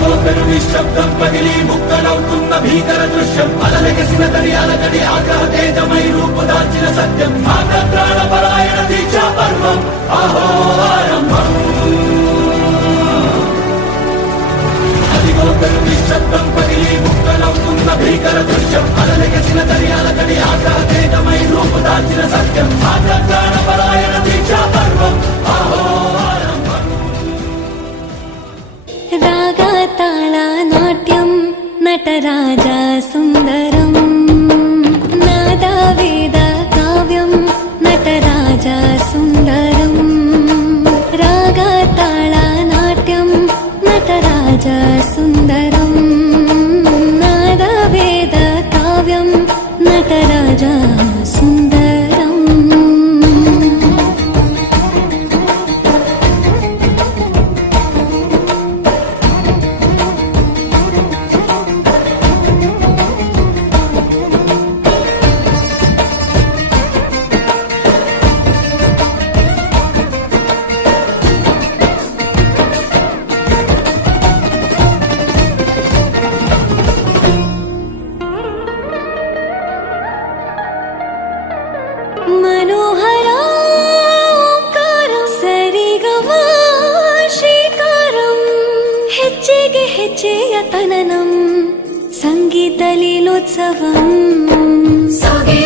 అదిగో పెను నిశ్శబ్దం పగిలి ముక్కలవుతున్న భీకర దృశ్యం అలలెగసిన తడి అలకడి ఆగ్రహ తేజమై రూపుదాల్చిన సత్యం ఆగ్రహ పరాయణ దీక్షా పర్వం అహో ఆరంభం అదిగో పెను నిశ్శబ్దం పగిలి ముక్కలవుతున్న భీకర దృశ్యం అలలెగసిన తడి అలకడి ఆగ్రహ తేజమై రూపుదాల్చిన సత్యం ఆగ్రహ పరాయణ దీక్షా పర్వం అహో రాగా తాళా నాట్యం నటరాజా సుందరం నాదా వేద కావ్యం నటరాజా సుందరం రాగా తాళా నాట్యం నటరాజా సుందరం నాదా వేద కావ్యం నటరాజా సుందరం మనోహరాకారం సరిగమా శ్రీకారం హెచ్చెಗೆ ಹೆಜ್ಜೆಯ ತನನಂ ಸಂಗೀತ ಲೀಲೋತ್ಸವಂ ಸಾಗೆ